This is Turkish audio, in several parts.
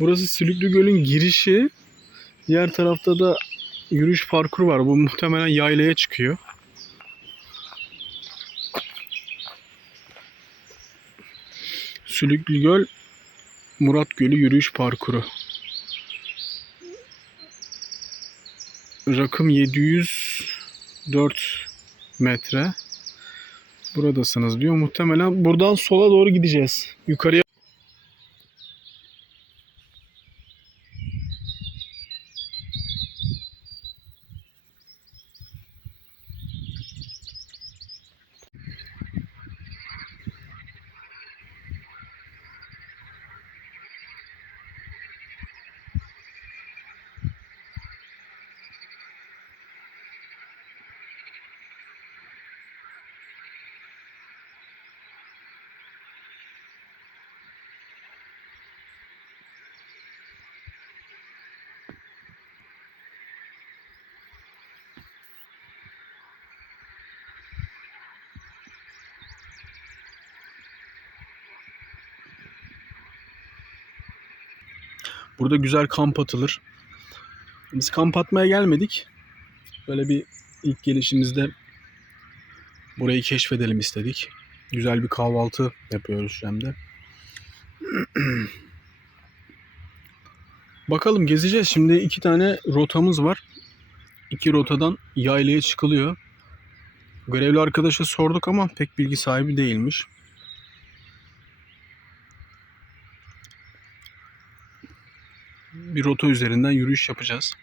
Burası Sülüklü Göl'ün girişi. Diğer tarafta da yürüyüş parkuru var. Bu muhtemelen yaylaya çıkıyor. Sülüklü Göl Murat Gölü yürüyüş parkuru. Rakım 704 metre. Buradasınız diyor. Muhtemelen buradan sola doğru gideceğiz. Yukarıya Burada güzel kamp atılır. Biz kamp atmaya gelmedik. Böyle bir ilk gelişimizde burayı keşfedelim istedik. Güzel bir kahvaltı yapıyoruz hem de. Bakalım gezeceğiz. Şimdi iki tane rotamız var. İki rotadan yaylaya çıkılıyor. Görevli arkadaşa sorduk ama pek bilgi sahibi değilmiş. Bir rota üzerinden yürüyüş yapacağız.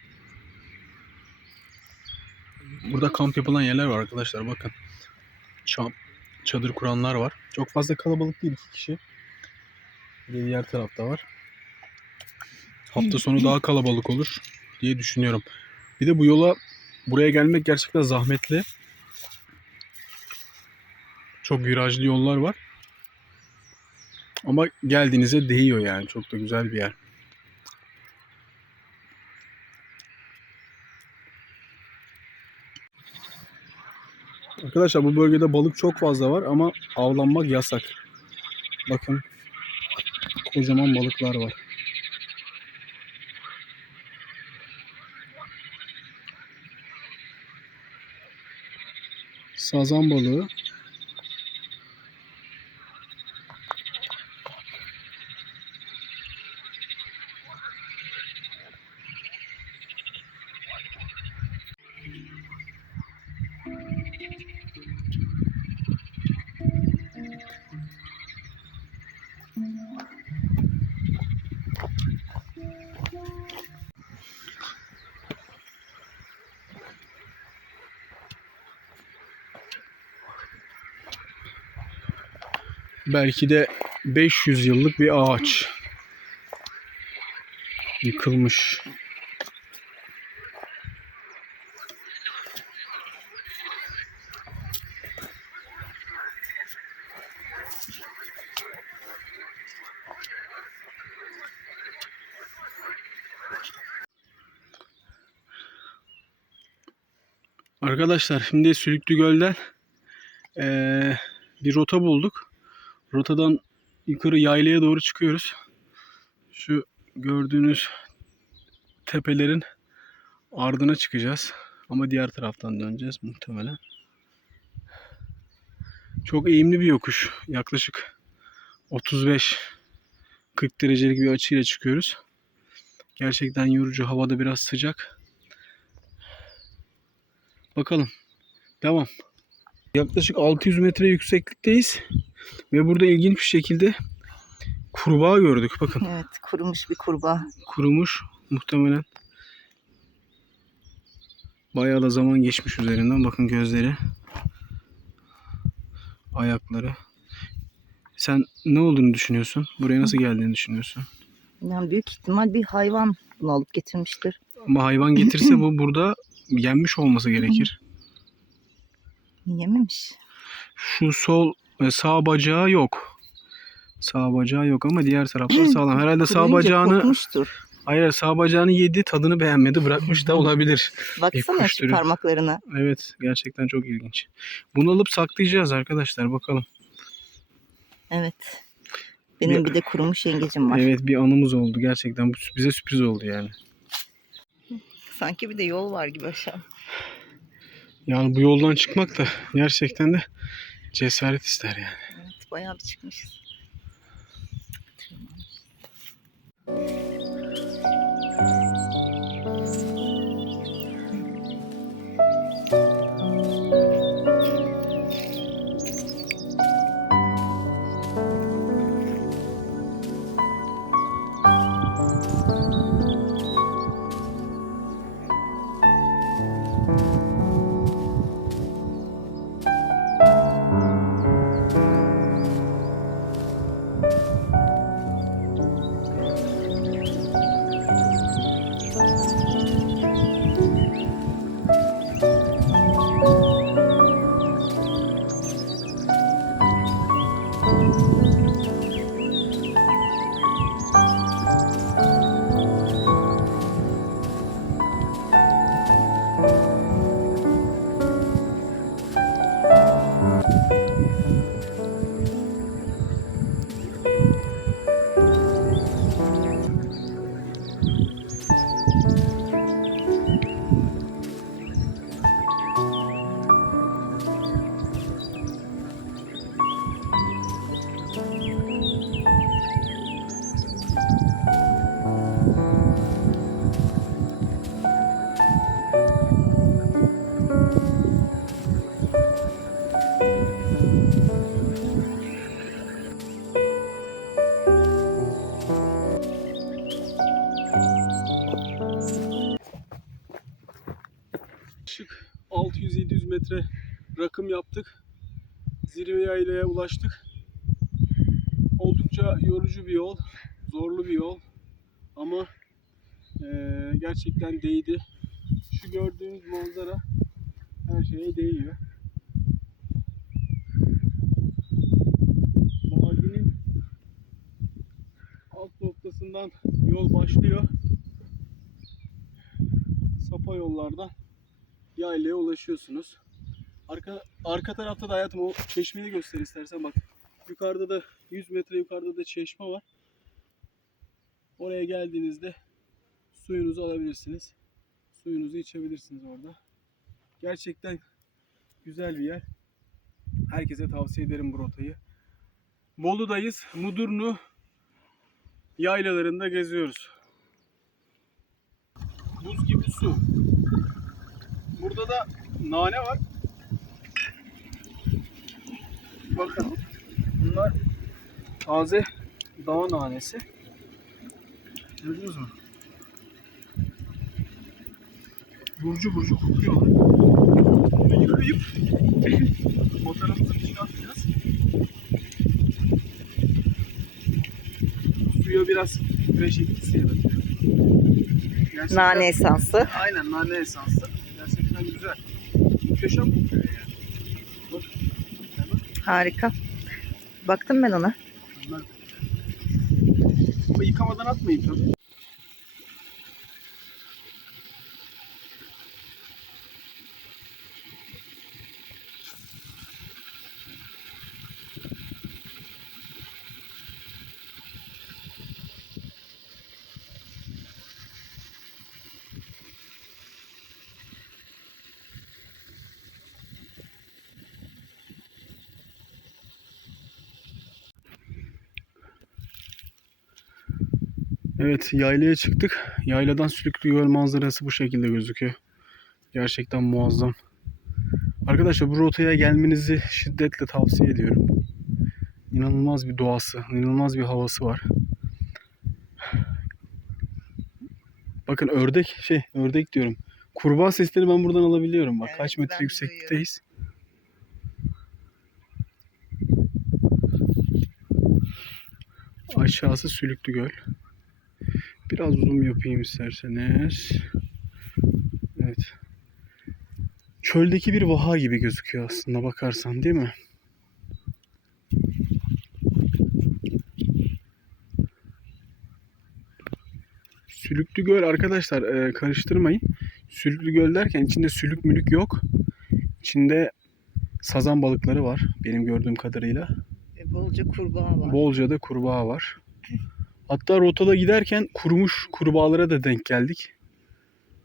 Burada kamp yapılan yerler var arkadaşlar bakın. Çam, çadır kuranlar var. Çok fazla kalabalık değil iki kişi. Bir diğer tarafta var. Hafta sonu daha kalabalık olur diye düşünüyorum. Bir de bu yola buraya gelmek gerçekten zahmetli. Çok virajlı yollar var. Ama geldiğinize değiyor yani. Çok da güzel bir yer. Arkadaşlar bu bölgede balık çok fazla var ama avlanmak yasak. Bakın kocaman balıklar var. Sazan balığı. Belki de 500 yıllık bir ağaç. Yıkılmış. Arkadaşlar şimdi Sülüklü Göl'den eee, bir rota bulduk. Rotadan yukarı yaylaya doğru çıkıyoruz. Şu gördüğünüz tepelerin ardına çıkacağız. Ama diğer taraftan döneceğiz muhtemelen. Çok eğimli bir yokuş. Yaklaşık 35 40 derecelik bir açıyla çıkıyoruz. Gerçekten yorucu. Havada biraz sıcak. Bakalım. Devam. Yaklaşık 600 metre yükseklikteyiz. Ve burada ilginç bir şekilde kurbağa gördük. Bakın Evet kurumuş bir kurbağa. kurumuş muhtemelen. Bayağı da zaman geçmiş üzerinden. Bakın gözleri. Ayakları. Sen ne olduğunu düşünüyorsun? Buraya nasıl geldiğini düşünüyorsun? Yani büyük ihtimal bir hayvan bunu alıp getirmiştir. Ama hayvan getirse bu burada yenmiş olması gerekir. Yememiş. Şu sol sağ bacağı yok. Sağ bacağı yok ama diğer taraflar sağlam. Herhalde sağ bacağını kokmuştur. hayır sağ bacağını yedi, tadını beğenmedi, bırakmış da olabilir. Baksana kuş şu türü. parmaklarına. Evet, gerçekten çok ilginç. Bunu alıp saklayacağız arkadaşlar bakalım. Evet. Benim Bir- bir de kurumuş yengecim var. Evet bir anımız oldu gerçekten. Bu bize sürpriz oldu yani. Sanki bir de yol var gibi aşağı. Yani bu yoldan çıkmak da gerçekten de cesaret ister yani. Evet, bayağı bir çıkmışız. Yaklaşık ulaştık. Oldukça yorucu bir yol, zorlu bir yol ama eee, gerçekten değdi. Şu gördüğünüz manzara her şeye değiyor. Vadinin alt noktasından yol başlıyor. Sapa yollardan yaylaya ulaşıyorsunuz. Arka arka tarafta da hayatım o çeşmeyi göster istersen bak. Yukarıda da 100 metre yukarıda da çeşme var. Oraya geldiğinizde suyunuzu alabilirsiniz. Suyunuzu içebilirsiniz orada. Gerçekten güzel bir yer. Herkese tavsiye ederim bu rotayı. Bolu'dayız. Mudurnu yaylalarında geziyoruz. Buz gibi su. Burada da nane var. Bakın. Bunlar taze dağ nanesi. Gördünüz mü? Burcu burcu kokuyorlar. Bunu yıkayıp motorumuzun içine atacağız. Suya biraz güneş etkisi yaratıyor. Gerçekten- Nane esansı. Aynen nane esansı. Gerçekten güzel. Muhteşem kokuyor yani. Harika. Baktım ben ona. Ama yıkamadan atmayın tabii. Evet yaylaya çıktık. Yayladan Sülüklü Göl manzarası bu şekilde gözüküyor. Gerçekten muazzam. Arkadaşlar bu rotaya gelmenizi şiddetle tavsiye ediyorum. İnanılmaz bir doğası, inanılmaz bir havası var. Bakın ördek şey, ördek diyorum. Kurbağa sesleri ben buradan alabiliyorum. Bak Evet, kaç metre yükseklikteyiz. Aşağısı Sülüklü Göl. Biraz zoom yapayım isterseniz. Evet. Çöldeki bir vaha gibi gözüküyor aslında bakarsan değil mi? Sülüklü Göl arkadaşlar e, karıştırmayın. Sülüklü Göl derken içinde sülük mülük yok. İçinde sazan balıkları var benim gördüğüm kadarıyla. Ve Bolca kurbağa var. Bolca da kurbağa var. Hatta rotada giderken kurumuş kurbağalara da denk geldik.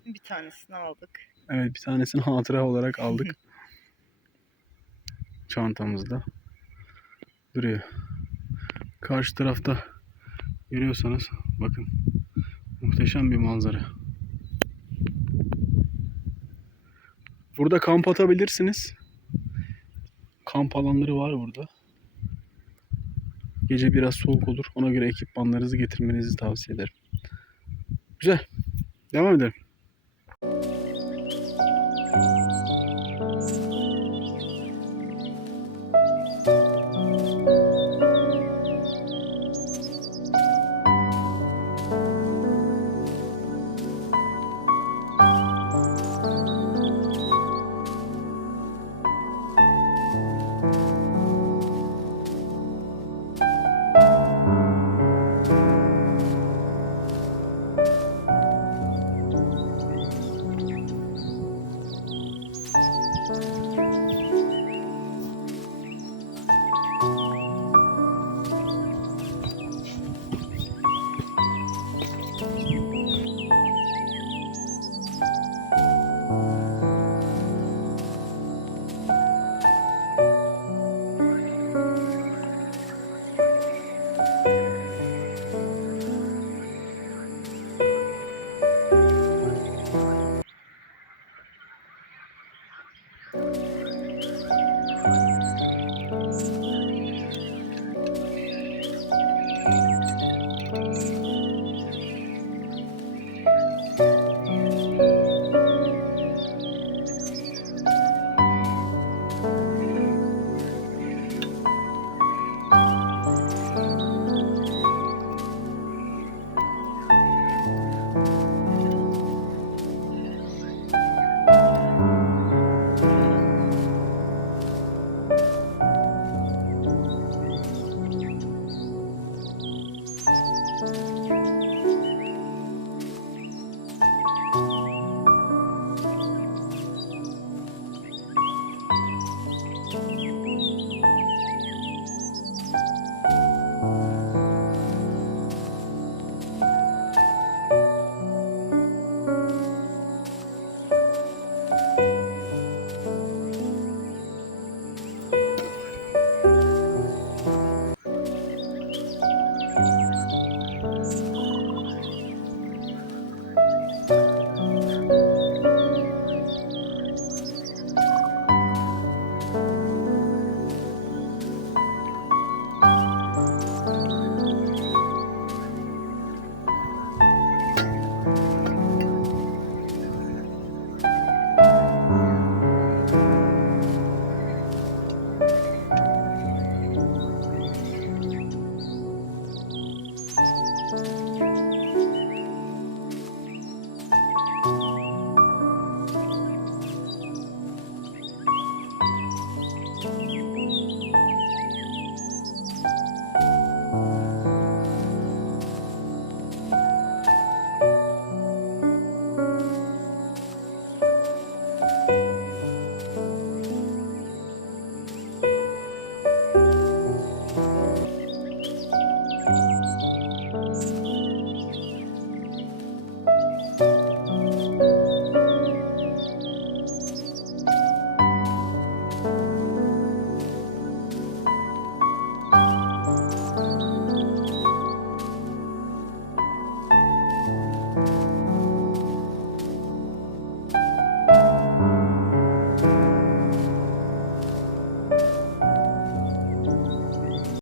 Bir tanesini aldık. Evet bir tanesini hatıra olarak aldık. Çantamızda. Duruyor. Karşı tarafta görüyorsanız bakın muhteşem bir manzara. Burada kamp atabilirsiniz. Kamp alanları var burada. Gece biraz soğuk olur. Ona göre ekipmanlarınızı getirmenizi tavsiye ederim. Güzel. Devam edelim. Amen. Música